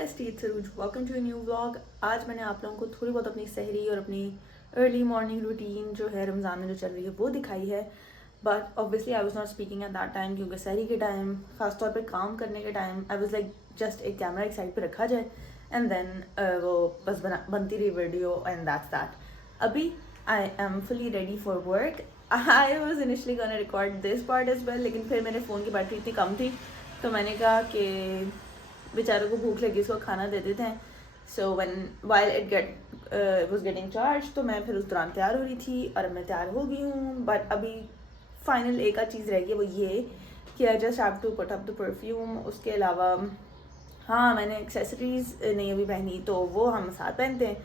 Bestie it's Arooj, welcome to a new vlog. आज मैंने आप लोगों को थोड़ी बहुत अपनी सहरी और अपनी अर्ली मॉर्निंग रूटीन जो है रमज़ान में जो चल रही है वो दिखाई है। But obviously I was not speaking at that time, क्योंकि सहरी के टाइम ख़ासतौर पे काम करने के time I was like just एक कैमरा एक साइड पे रखा जाए एंड देन वो बस बनती रही वीडियो एंड दैट्स दैट। अभी I am fully ready for work. I was initially gonna record this part as well, लेकिन फिर मेरे फ़ोन की बैटरी इतनी कम थी तो मैंने कहा कि बेचारों को भूख लगी, इसको खाना दे देते हैं। So when while it was getting charge तो मैं फिर उस दौरान तैयार हो रही थी और अब मैं तैयार हो गई हूँ। बट अभी फाइनल एक आध चीज़ रह गई, वो ये कि I just have to put up the perfume. उसके अलावा हाँ, मैंने एक्सेसरीज नहीं अभी पहनी तो वो हम साथ पहनते हैं।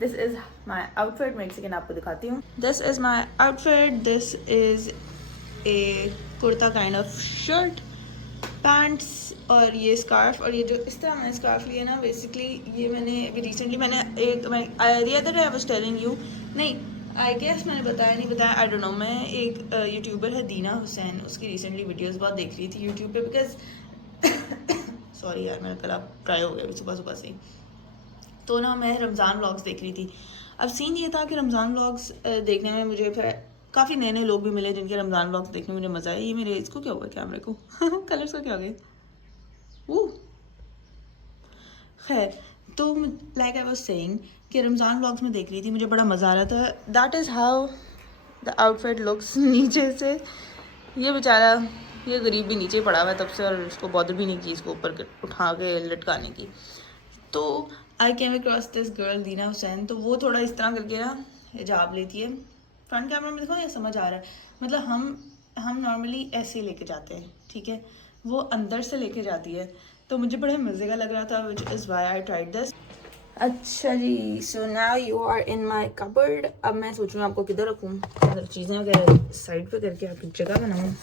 This is my outfit. मैं एक सेकेंड आपको दिखाती हूँ। This is my outfit. This is a kurta kind of shirt, pants और ये स्कार्फ। और ये जो इस तरह मैंने स्कार्फ लिया ना, बेसिकली ये मैंने अभी रिसेंटली मैंने other I was telling you, नहीं आई गेस मैंने नहीं बताया, आई डोंट नो। मैं एक यूट्यूबर है दीना हुसैन, उसकी रिसेंटली वीडियोस बहुत देख रही थी यूट्यूब पे, बिकॉज सॉरी यार मेरा गला ट्राई हो गया सुबह सुबह से। तो ना मैं रमज़ान व्लॉग्स देख रही थी। अब सीन ये था कि रमज़ान व्लॉग्स देखने में मुझे फिर काफ़ी नए नए लोग भी मिले जिनके रमज़ान व्लॉग्स देखने में मुझे मज़ा आया। ये मेरे इसको क्या हुआ कैमरे को कलर्स का क्या हो गया वो खैर। तो लाइक आई वाज सेइंग कि रमज़ान व्लॉग्स में देख रही थी, मुझे बड़ा मज़ा आ रहा था। That is how the outfit looks नीचे से। ये बेचारा ये गरीब भी नीचे पड़ा हुआ है तब से और उसको बॉदर भी नहीं की इसको ऊपर उठा के लटकाने की। तो आई केम अक्रॉस दिस गर्ल दीना हुसैन, तो वो थोड़ा इस तरह करके ना हिजाब लेती है। फ्रंट कैमरा में देखो ये समझ आ रहा है, मतलब हम नॉर्मली ऐसे ही लेके जाते हैं, ठीक है, वो अंदर से लेके जाती है। तो मुझे बड़े मज़े का लग रहा था, which is why I tried this. अच्छा जी, so now you are in my cupboard. अब मैं सोच रही हूँ आपको किधर रखूँ, मतलब चीज़ें वगैरह साइड पे करके आपकी जगह बनाऊँ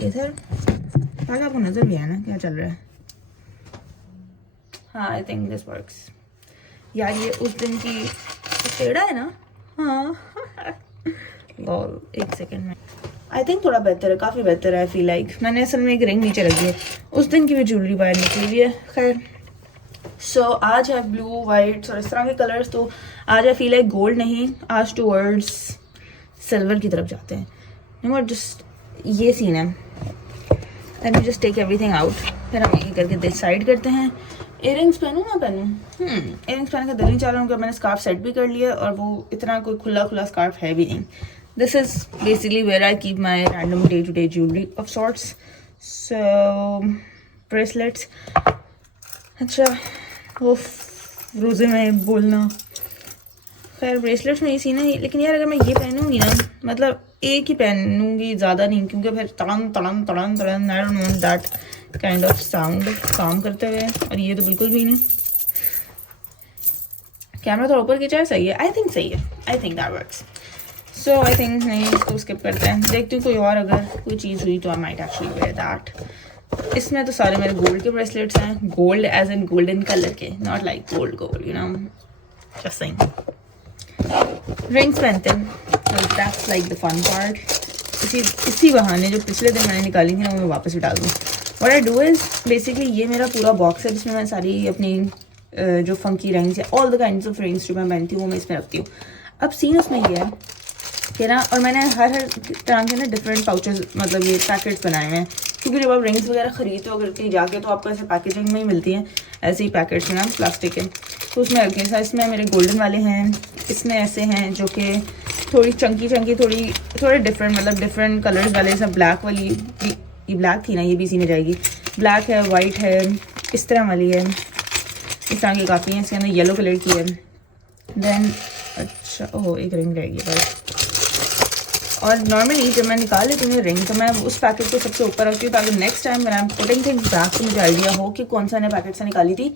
इधर, ताकि आपको नज़र भी आए ना क्या चल रहा है। हाँ, आई थिंक दिस वर्क्स। यार ये उस दिन की टेढ़ा है ना। हाँ लॉल, एक सेकेंड में आई थिंक थोड़ा बेहतर है, काफ़ी बेहतर है। आई फील लाइक मैंने असल में एक रिंग नीचे रखी है, उस दिन की भी ज्वेलरी बाहर निकली हुई है। खैर सो आज है ब्लू वाइट और इस तरह के कलर्स, तो आज आई फील लाइक गोल्ड नहीं, आज टूवर्ड्स सिल्वर की तरफ जाते हैं। नंबर जस्ट ये सीन है। Let me just take everything out, फिर हम ये करके डिसाइड करते हैं। इयरिंग्स पहनूँ ना पहनूँ? इयरिंग्स पहनने का दिल नहीं चाह रहा हूँ, क्योंकि मैंने स्कार्फ सेट भी कर लिया और वो इतना कोई खुला खुला स्कार्फ है भी नहीं। This is basically where I keep my random day to day jewellery of sorts. So bracelets. अच्छा वो रोज़े में बोलना, खैर ब्रेसलेट्स में ये सीन है। लेकिन यार अगर मैं ये पहनूंगी ना, मतलब एक ही पहनूंगी, ज़्यादा नहीं, क्योंकि फिर तड़न तड़न तड़न तड़न, I don't want that kind of sound काम करते हुए। और ये तो बिल्कुल भी नहीं। कैमरा थोड़ा ऊपर खींचा है, सही है, आई थिंक सही है, I think that works. So I think नहीं, इसको स्किप करते हैं, देखती हूँ कोई और अगर कोई चीज़ हुई तो I might actually wear that. इसमें तो सारे मेरे गोल्ड के ब्रेसलेट्स हैं, gold as in golden colour के, not like gold gold, you know, just saying. Rings पहनते हैं, that's like the fun part. इसी बहाने जो पिछले दिन मैंने निकाली थी ना, वो मैं वापस भी डाल दूँ। What I do is basically ये मेरा पूरा बॉक्स है जिसमें मैं सारी अपनी जो फंकी रिंग्स है, all the kinds of rings जो मैं पहनती हूँ वो मैं इसमें रखती हूँ। अब सीन उसमें ये है कि ना, और मैंने हर तरह के ना डिफरेंट पाउचेस, मतलब ये पैकेट्स बनाए हुए हैं, क्योंकि जब आप रिंग्स वगैरह खरीदते हो अगर कहीं जाके तो आपको ऐसे पैकेजिंग में ही मिलती हैं, ऐसे ही पैकेट्स में ना प्लास्टिक के, तो उसमें रखे हैं। इसमें मेरे गोल्डन वाले हैं, इसमें ऐसे हैं जो कि थोड़ी चंकी थोड़े डिफरेंट, मतलब डिफरेंट कलर्स वाले। सब ब्लैक वाली, ये ब्लैक थी ना, ये भी इसी में जाएगी। ब्लैक है, वाइट है, इस तरह वाली है, इस तरह की काफ़ी हैं। इसके अंदर येलो कलर की है। देन अच्छा ओह, एक रिंग रहेगी बस। और नॉर्मली जब मैं निकाल लेती हूँ रिंग, तो मैं उस पैकेट को सबसे ऊपर रखती हूँ, ताकि next time when I am putting things back तो मुझे आइडिया हो कि कौन सा नया पैकेट से निकाली थी।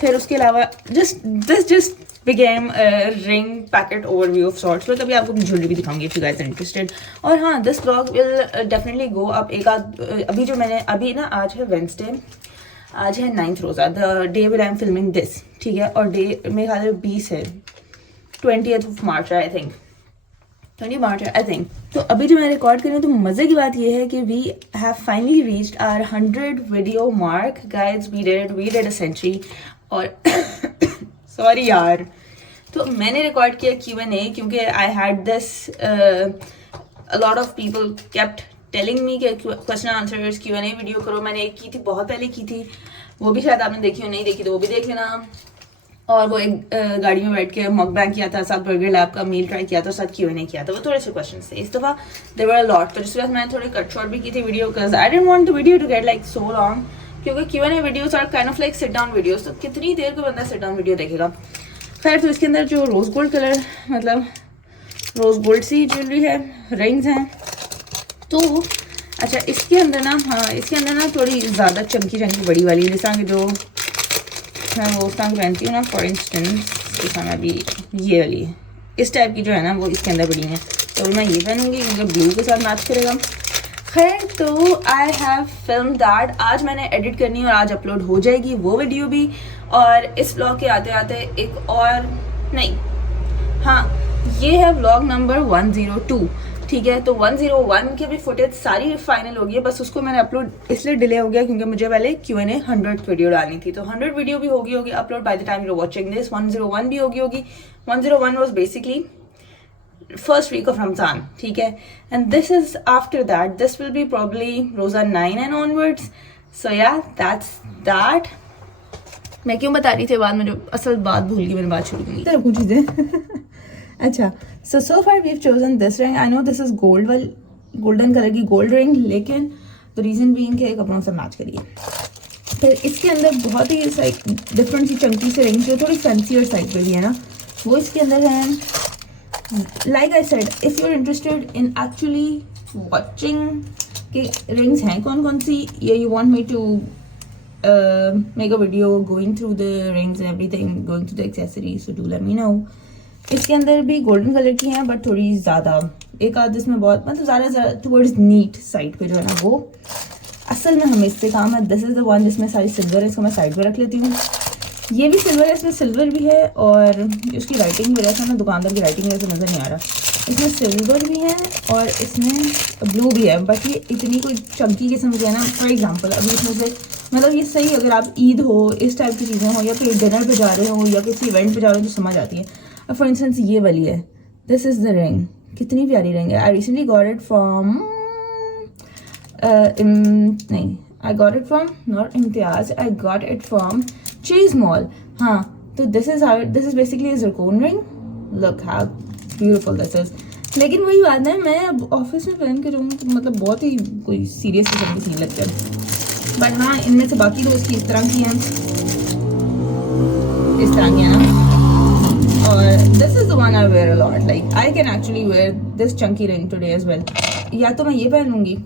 फिर उसके अलावा just became ring packet overview of sorts. मैं कभी आपको ज्वेलरी भी दिखाऊंगी if you guys are interested. और हाँ, this blog will definitely go up एक आध। अभी जो मैंने अभी ना, आज है वेडनेसडे, आज है 9th रोज़ा, the day when I am filming this, ठीक है। और डे मेरे ख्याल में 20 है, 20th of March I think. 20 March I think. तो अभी जो मैं रिकॉर्ड कर रही हूँ, तो मज़े की बात ये है कि we have finally reached our 100 video mark guys. We did a century. और सॉरी यार, तो मैंने रिकॉर्ड किया Q&A क्योंकि I had this a lot of people kept telling me कि क्वेश्चन आंसर्स Q&A वीडियो करो। मैंने एक की थी, बहुत पहले की थी, वो भी शायद आपने देखी हो, नहीं देखी तो वो भी देख लेना। और वो एक गाड़ी में बैठ के मकबैंग किया था, साथ बर्गर लैब का मील ट्राई किया था, साथ Q&A किया था। वो थोड़े से क्वेश्चन थे इस दफ़ा, देयर वर अ लॉट। तो जिस वजह मैंने थोड़े कट शॉर्ट भी की थी video, because I didn't want the video to get like so long, क्योंकि Q&A videos are kind of like sit down videos, तो कितनी देर को बंदा सिट डाउन वीडियो देखेगा। खैर, तो इसके अंदर जो रोज़ गोल्ड कलर, मतलब रोज़ गोल्ड सी ज्वेलरी है, रिंग्स हैं। तो अच्छा, इसके अंदर ना, हाँ इसके अंदर ना थोड़ी ज़्यादा चमकी बड़ी वाली, जैसा कि जो मैं वो उस तरह की पहनती हूँ ना, फॉर इंस्टेंस इस समय अभी ये वाली इस टाइप की जो है ना, वो इसके अंदर बड़ी है। तो मैं ये पहनूंगी क्योंकि ब्लू के साथ मैच करेगा। खैर, तो आई हैव फिल्म दैट, आज मैंने एडिट करनी है और आज अपलोड हो जाएगी वो वीडियो भी। और इस व्लॉग के आते आते एक और नहीं, हाँ ये है व्लॉग नंबर 102, ठीक है। तो 101 की भी फुटेज सारी फाइनल हो गई है, बस उसको मैंने अपलोड इसलिए डिले हो गया क्योंकि मुझे पहले Q&A 100 वीडियो डालनी थी। तो 100 वीडियो भी होगी upload by the time you are watching this. 101 भी होगी। 101 was basically first week of Ramzan, ठीक है। And this is after that, this will be probably रोजा 9 एंड ऑनवर्ड्स। सो या दैट्स दैट। मैं क्यों बता रही थी, बाद में जो असल बात भूल गई, मैंने बात शुरू की। अच्छा, so far we've chosen this ring. I know this is golden colour की गोल्ड रिंग, लेकिन the reason being कि कपड़ों से मैच करिए। फिर इसके अंदर बहुत ही लाइक डिफरेंट सी चंकी से रिंग जो थोड़ी फैंसी और साइड पे भी है ना, वो इसके अंदर है। Like I said, if you are interested in actually watching कि रिंग्स हैं कौन कौन सी, या you want me to make a video going through the rings and everything, going through the accessories, so do let me know. इसके अंदर भी golden colour की हैं, बट थोड़ी ज़्यादा, एक आध इसमें बहुत मतलब ज़्यादा टूवर्ड्स नीट साइड पे जो है ना, वो असल में हमें इससे काम है। दिस इज़ द वन जिसमें सारी सिल्वर है, इसको मैं साइड पे रख लेती हूँ। ये भी सिल्वर है, इसमें सिल्वर भी है, और उसकी राइटिंग वजह से ना, दुकानदार की राइटिंग वजह से नज़र नहीं आ रहा, इसमें सिल्वर भी है और इसमें ब्लू भी है। बट ये इतनी कोई चंकी किस्म की है ना, फॉर एग्जाम्पल अभी इसमें से मतलब ये सही, अगर आप ईद हो, इस टाइप की चीज़ें हो, या कहीं डिनर पे जा रहे हो, या किसी इवेंट पे जा रहे हो, तो समझ आती है। फॉर इंस्टेंस ये वाली है, दिस इज़ द रिंग, कितनी प्यारी रिंग है। I recently got it from नहीं, I got it from not Imtiaz, I got it from cheese mall. हाँ, तो this is basically a zircon ring, look how beautiful this is. लेकिन वही बात है, मैं अब ऑफिस में पहन के जाऊँ तो मतलब बहुत ही कोई सीरियस किस्म की सीन लगता है। बट हाँ, इनमें से बाकी दोस्त की इस तरह की हैं, इस तरह की है ना। और this is the one I wear a lot, like I can actually wear this chunky ring today as well. या तो मैं ये पहनूंगी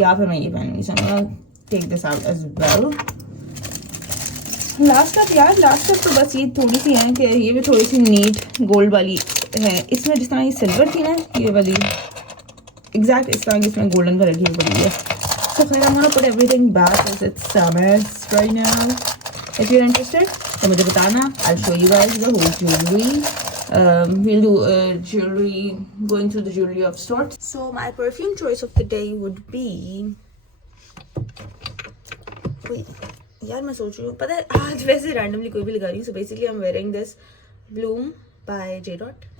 या फिर मैं ये पहनूंगी, so I am take this out as well. Last up तो बस ये थोड़ी सी है कि ये भी थोड़ी सी नीट गोल्ड वाली है। इसमें जिस तरह ये सिल्वर थी ना, ये वाली एग्जैक्ट इस तरह की इसमें गोल्डन कलर की बड़ी है। So खैर, I'm gonna put everything back as it's mess right now. If you're interested, तो मुझे बताना. I'll show you guys the whole jewelry. We'll do jewelry, going through the jewelry of sorts. So my perfume choice of the day would be. Wait, यार मैं सोच रही हूँ, पता है आज वैसे randomly कोई भी लगा रही हूँ. So basically I'm wearing this Bloom by J Dot.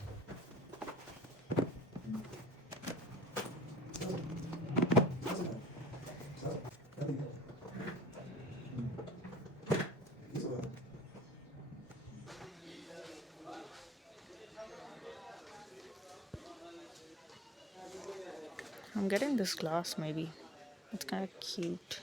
I'm getting this glass maybe. It's kind of cute.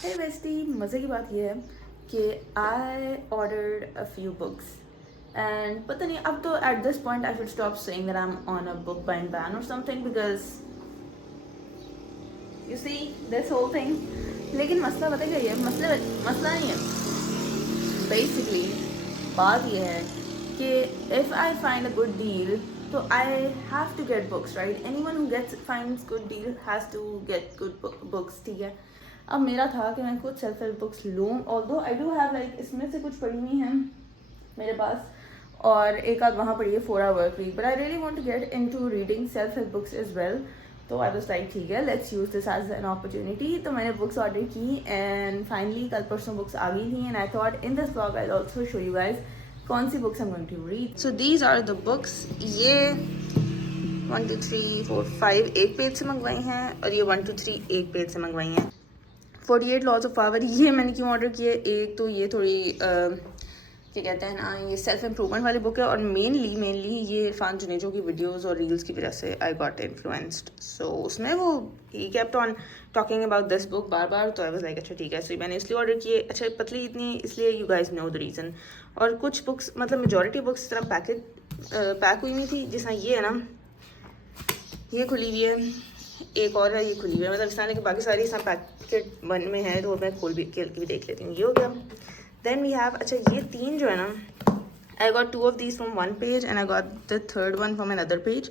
Hey bestie, मज़े की बात ये है कि I ordered a few books and पता नहीं अब तो at this point I should stop saying that I'm on a book buying ban or something because you see this whole thing. लेकिन मसला पता क्या है, मसला नहीं है, basically बात ये है कि if I find a good deal तो I have to get books right, anyone who gets finds good deal has to get good books, ठीक है। अब मेरा था कि मैं कुछ सेल्फ हेल्प बुक्स लूँ, although I do have like इसमें से कुछ पढ़ी हुई हैं मेरे पास, और एक आध वहाँ पढ़ी है 4 Hour Work Week, but I really want to get into reading self help books as well. तो आई वाज लाइक ठीक है, let's use this as an opportunity. तो मैंने बुक्स ऑर्डर की एंड फाइनली कल परसों बुक्स आ गई थी, and I thought in this vlog I also show you guys कौन सी books I am going to read. So these are the books, ये 1 2 3 4 5 एक पेज से मंगवाई हैं, और ये 1 2 3 एक पेज से मंगवाई हैं। 48 Laws of Power, ये मैंने क्यों ऑर्डर किया, एक तो ये थोड़ी क्या कहते हैं ना, ये सेल्फ इम्प्रूवमेंट वाली बुक है, और मेनली ये इरफान जुनेजो की वीडियोस और रील्स की वजह से आई गॉट इन्फ्लुएंस्ड। सो उसमें वो ही kept on talking about this book बार बार, तो आई वाज लाइक अच्छा ठीक है। सो मैंने इसलिए ऑर्डर किए, अच्छा पतली इतनी इसलिए, you guys know the reason. और कुछ बुक्स मतलब मेजॉरिटी बुक्स इस तरह पैक हुई हुई थी, जिस तरह ये है ना, ये खुली हुई है, एक और है ये खुली हुई है, मतलब इस तरह की बाकी सारी सब पैकेट बंद में है, तो मैं खोल के भी देख लेती हूँ। ये हो गया। देन वी हैव, अच्छा ये 3 जो है ना, I got 2 of these from one page and I got the third one from another page.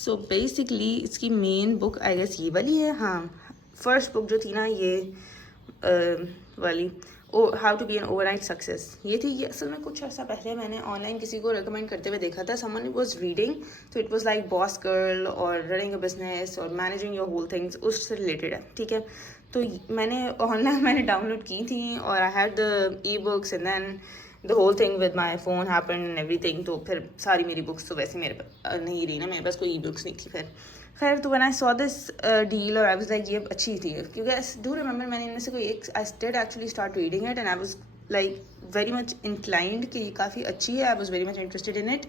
So basically इसकी मेन बुक आई गेस ये वाली है, हाँ फर्स्ट बुक जो थी ना ये वाली, how to be an overnight success, ये थी। ये असल में कुछ ऐसा पहले मैंने ऑनलाइन किसी को रिकमेंड करते हुए देखा था, समवन वाज रीडिंग, तो it was like boss girl और रनिंग अ बिजनेस और मैनेजिंग योर होल थिंग्स, उससे रिलेटेड है, ठीक है। तो मैंने ऑनलाइन मैंने डाउनलोड की थी, और I had the e books and then the whole thing with my phone happen and everything. तो फिर सारी मेरी बुक्स तो वैसे मेरे पास नहीं रही ना, मेरे पास कोई ई बुक्स नहीं थी फिर खैर। तो when I saw this deal और आई वाज लाइक ये अच्छी थी, क्योंकि आई डू रिमेंबर मैंने इनमें से कोई एक, I did actually start reading it and I was like very much inclined कि ये काफ़ी अच्छी है, I was very much interested in it.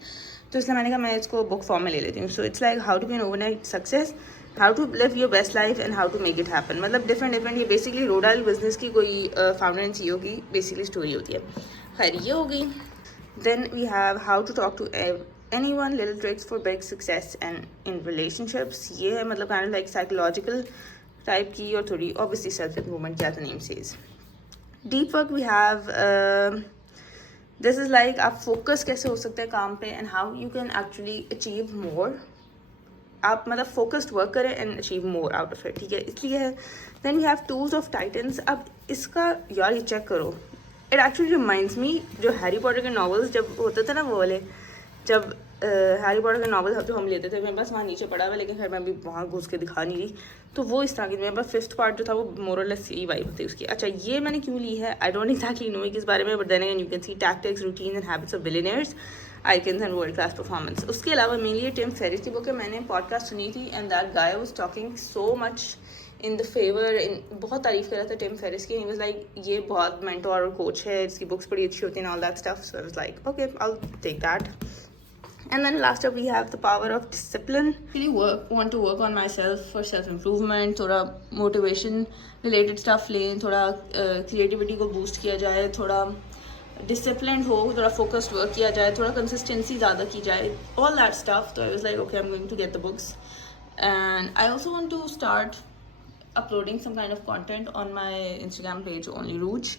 तो इसलिए मैंने कहा मैं इसको बुक फॉर्म में ले लेती हूँ। So it's like how to be an overnight success, how to live your best life and how to make it happen, मतलब डिफरेंट ये बेसिकली रोडाइल बिजनेस की कोई फाउंडर एंड CEO की बेसिकली स्टोरी होती है। खैर ये हो गई। Then we have how to talk to anyone, little tricks for big success and in relationships, ये है मतलब kind of like psychological type की, और थोड़ी obviously self improvement क्या the name says. Deep work we have, this is like आप focus कैसे हो सकते हैं काम पे and how you can actually achieve more, आप मतलब focused work करें and achieve more out of it, ठीक है, इसलिए है। Then we have tools of titans, अब इसका यार ये चेक करो, it actually reminds me जो हैरी पॉटर के novels जब होते थे ना वो वाले, जब हैरी पॉटर के नॉवल जो हम लेते थे, मेरे पास वहाँ नीचे पड़ा हुआ, लेकिन खैर मैं भी वहाँ घुस के दिखा नहीं रही, तो वो इस तरह की मेरे पास 5th पार्ट जो था वो मोरलेस यही वाइब होती है उसकी। अच्छा ये मैंने क्यों ली है, आई डोंट एक्जैक्टली नो किस बारे में, but then again you can see tactics, routine and habits of billionaires, icons and world class performance. उसके अलावा मेनली टिम फेरिस की बुक है, मैंने पॉडकास्ट सुनी थी and that guy was talking so much in the favour, in बहुत तारीफ कर रहा था टिम फेरिस की, ही वाज लाइक ये बहुत मेंटोर और कोच है, इसकी बुक्स बड़ी अच्छी होती हैं, all that stuff. So I was like okay I will take that. And then last up we have the power of discipline. Really want to work on myself for self-improvement, थोड़ा motivation related stuff लें, थोड़ा creativity को boost किया जाए, थोड़ा disciplined हो, थोड़ा focused work किया जाए, थोड़ा consistency ज़्यादा की जाए, all that stuff. So I was like okay I'm going to get the books, and I also want to start uploading some kind of content on my Instagram page only Rouge,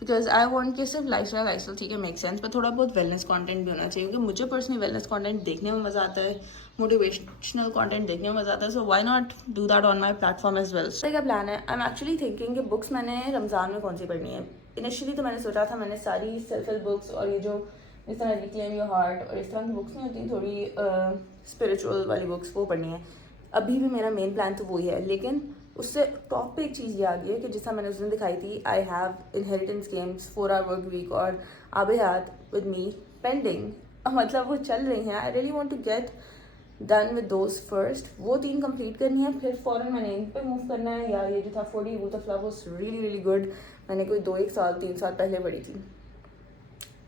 because I want कि सिर्फ lifestyle ठीक है make sense, पर थोड़ा बहुत wellness content भी होना चाहिए, क्योंकि मुझे पर्सनली वेलनेस कंटेंट देखने में मज़ा आता है, मोटिवेशनल कंटेंट देखने में मज़ा आता है। So why not do that on my platform as well. So क्या प्लान है, आई एम एक्चुअली थिंकिंग कि बुक्स मैंने रमज़ान में कौन सी पढ़नी है। इनिशियली तो मैंने सोचा था मैंने सारी सेल्फ हेल्प बुक्स और ये जो इस तरह रिक्लेम योर हार्ट और इस तरह की बुक्स नहीं होती, थोड़ी स्पिरिचुअल वाली बुक्स, वो पढ़नी है। अभी भी मेरा मेन प्लान तो वही है, लेकिन उससे टॉप पे एक चीज़ ये आ गई है कि जिस तरह मैंने उस दिन दिखाई थी, I have inheritance games, 4 Hour Work Week और आबेहात विद मी पेंडिंग, मतलब वो चल रही हैं। I really want to get done with those first, वो 3 कंप्लीट करनी है, फिर फ़ौरन मैंने इन पे मूव करना है। या ये जो था 40 Rules of Love was really good, मैंने कोई 2-1 साल 3 साल पहले पढ़ी थी,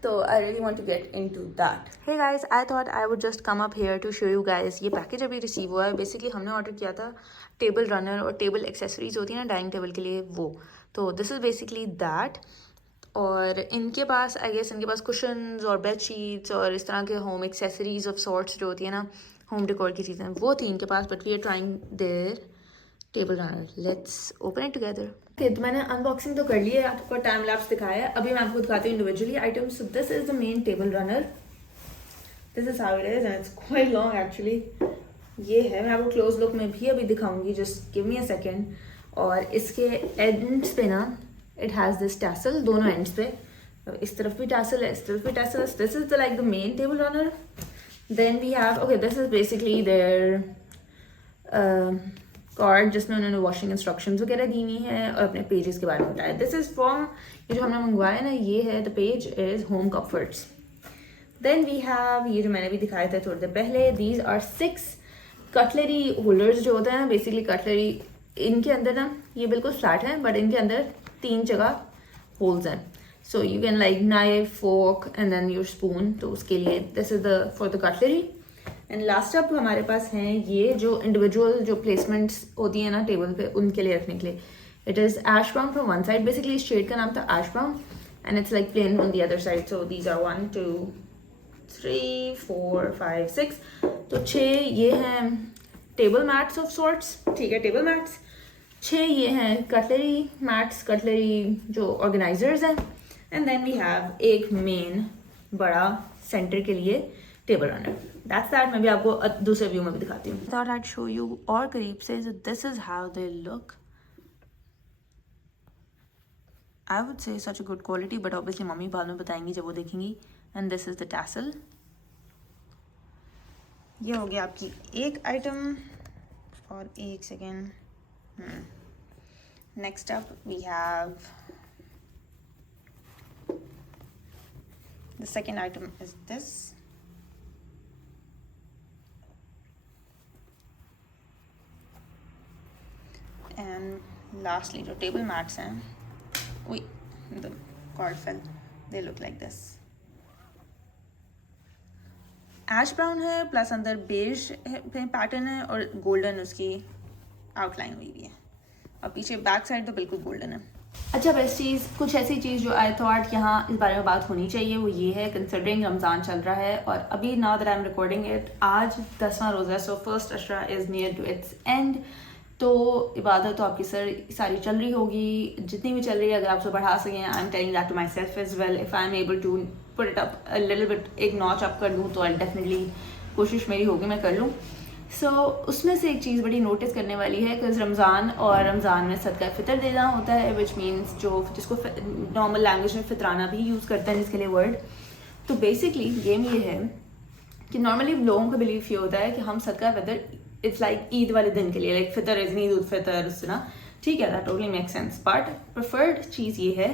तो I really want to get into that. Hey guys, I thought I would just come up here to show you guys ये पैकेज अभी रिसीव हुआ है। बेसिकली हमने ऑर्डर किया था टेबल रनर और टेबल एक्सेसरीज होती है ना डाइनिंग टेबल के लिए, वो, तो दिस इज़ बेसिकली दैट। और इनके पास आई गेस इनके पास कुशन्स और बेड शीट्स और इस तरह के होम एक्सेसरीज ऑफ सॉर्ट्स जो होती है ना, होम डेकोर की चीज़ें, वो थी इनके पास, but we are trying their table runner. Let's open it together. Okay, तो मैंने अनबॉक्सिंग तो कर ली है, आपको टाइम लैप्स दिखाया है, अभी मैं आपको दिखाती हूँ individually items. So this is the main table runner, this is how it is and it's quite long actually. ये है, मैं आपको क्लोज लुक में भी अभी दिखाऊंगी, just give me a second. और इसके एंड्स पे ना इट हैज़ दिस टैसल, दोनों एंड्स पे, इस तरफ भी टैसल है, इस तरफ भी टैसल है। This is the like the main table runner. Then we have, okay this is basically their card जिसमें उन्होंने वॉशिंग इंस्ट्रक्शंस वगैरह दी हुई हैं और अपने पेजेस के बारे में बताया। दिस इज फ्रॉम, ये जो हमने मंगवाया ना, ये है the page is home comforts. Then we have, ये जो मैंने भी दिखाए थे थोड़ी देर पहले, दीज आर 6 कटलरी होल्डर्स जो होते हैं बेसिकली कटलरी। इनके अंदर ना ये बिल्कुल फ्लैट है बट इनके अंदर 3 जगह होल्स हैं, so you can like knife, fork and then your spoon. तो उसके लिए this is the for the cutlery. And last up हमारे पास हैं ये जो इंडिविजुअल जो प्लेसमेंट्स होती हैं ना टेबल पे, उनके लिए रखने के लिए। It is ash brown from one side, basically इस शेड का नाम था ash brown and it's like plain on the other side. So these are 1 2 3 4 5 6, तो 6 ये हैं टेबल मैट्स ऑफ सॉर्ट्स, ठीक है, टेबल मैट्स। 6 ये हैं कटलरी मैट्स, कटलरी जो ऑर्गेनाइजर्स हैं। एंड देन वी हैव एक मेन बड़ा सेंटर के लिए टेबल रनर। That's that. मैं भी आपको दूसरे व्यू में भी दिखाती हूँ। थॉट आइड शो यू और करीब से। This is how they look. I would say such a good quality, but obviously mummy बाद में बताएंगी जब वो देखेंगी। And this is the tassel. ये हो गया आपकी एक आइटम। और एक second, next up we have the second item is this. And lastly जो टेबल मैट्स हैं, the cord fell, they look like this. Ash brown है प्लस अंदर बेज पैटर्न है और गोल्डन उसकी आउटलाइन हुई हुई है, और पीछे बैक साइड तो बिल्कुल गोल्डन है। अच्छा, बेस्ट चीज़, कुछ ऐसी चीज़ जो आई थॉट यहाँ इस बारे में बात होनी चाहिए, वो ये है, कंसिडरिंग रमज़ान चल रहा है और अभी now that I am recording it, आज 10वां रोज़ा, सो फर्स्ट अशरा is near to its end. तो इबादत तो आपकी सारी चल रही होगी, जितनी भी चल रही है, अगर आप उसे बढ़ा सकें। I am telling that to myself as well, if I am able to put it up a little bit, एक नॉच अप कर दूँ तो आई डेफिनेटली, कोशिश मेरी होगी मैं कर लूँ। सो उसमें से एक चीज़ बड़ी नोटिस करने वाली है, बिकॉज रमज़ान और रमज़ान में सदका फ़ितर देना होता है, विच मीन्स जो जिसको नॉर्मल लैंग्वेज में फितराना भी यूज़ करते हैं जिसके लिए वर्ड। तो बेसिकली गेम ये है कि नॉर्मली लोगों का बिलीफ ये होता है कि हम सदका फ़ितर इट्स लाइक ईद वाले दिन के लिए, लाइक फितर इज़ ईद उल फितर, उससे ना, ठीक है, that totally make sense. But preferred चीज़ ये है,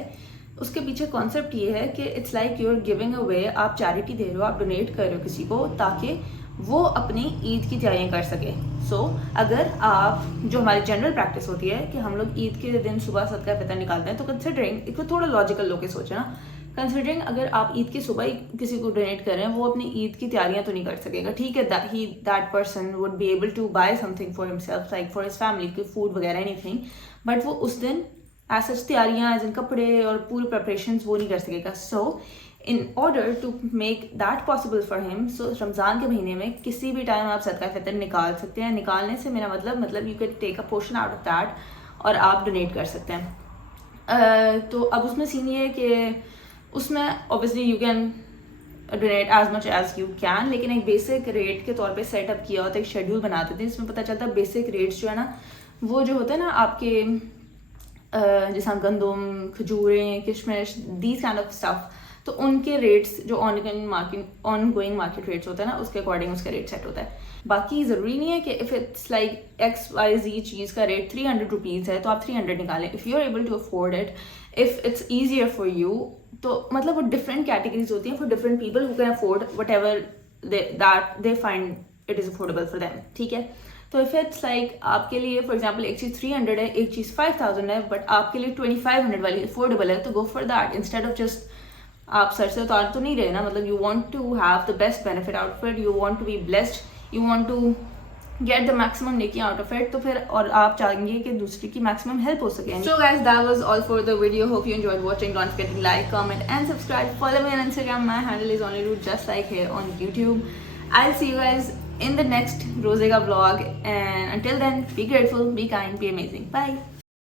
उसके पीछे कॉन्सेप्ट ये है कि it's like you are giving away, आप चैरिटी दे रहे हो, आप डोनेट कर रहे हो किसी को ताकि वो अपनी ईद की तैयारियाँ कर सके। सो अगर आप, जो हमारी जनरल प्रैक्टिस होती है कि हम लोग ईद के दिन सुबह सदका फितर निकालते हैं, तो कंसिडरिंग, एक थोड़ा लॉजिकल लोग सोचे ना, कंसिडरिंग अगर आप ईद की सुबह ही किसी को डोनेट कर रहे हैं, वो अपनी ईद की तैयारियां तो नहीं कर सकेगा, ठीक है, that person would be able to buy something for himself, like for his family, की फूड वगैरह एनीथिंग, बट वो उस दिन एज सच तैयारियां, एज इन कपड़े और पूरी प्रिपरेशंस वो नहीं कर सकेगा। So in order to make that possible for him, so Ramzan के महीने में किसी भी टाइम आप सदका फितर निकाल सकते हैं। निकालने से मेरा मतलब you can take a portion out of that और आप डोनेट कर सकते हैं। तो अब उसमें सीन ये है कि उसमें obviously you can donate as much as you can, लेकिन एक बेसिक रेट के तौर पे सेटअप किया होता है, एक शेड्यूल बना देते हैं जिसमें पता चलता है बेसिक रेट्स जो है ना, वो जो होते हैं ना आपके जैसा गंदम, खजूरें, किशमिश, दीज काइंड ऑफ स्टफ, तो उनके रेट्स जो ऑनगोइंग मार्केट रेट्स होते हैं ना, उसके अकॉर्डिंग उसका रेट सेट होता है। बाकी ज़रूरी नहीं है कि इफ़ इट्स लाइक XYZ चीज़ का रेट 300 रुपीज़ है तो आप 300 निकालें, if you are able to afford it, if it's easier for you, तो मतलब वो डिफरेंट कैटेगरीज होती हैं for different people who can afford whatever that they find it is affordable for them, ठीक है। तो इफ इट्स लाइक आपके लिए फॉर एग्जाम्पल एक चीज़ 300 है, एक चीज़ 5000 है, बट आपके लिए 2500 वाली अफोर्डेबल है, तो go for that instead of just, आप सर से उतार तो नहीं रहे ना, मतलब you want to have the best benefit out of it, you want to be blessed, you want to get the maximum नेकी आउट ऑफ इट, तो फिर और आप चाहेंगे कि दूसरे की मैक्सिमम हेल्प हो सके। So guys, that was all for the video, hope you enjoyed watching, don't forget to like, comment and subscribe, follow me on Instagram, my handle is only root just like here on YouTube. I'll see you guys in the next Rozega vlog, and until then, be grateful, be kind, be amazing. Bye.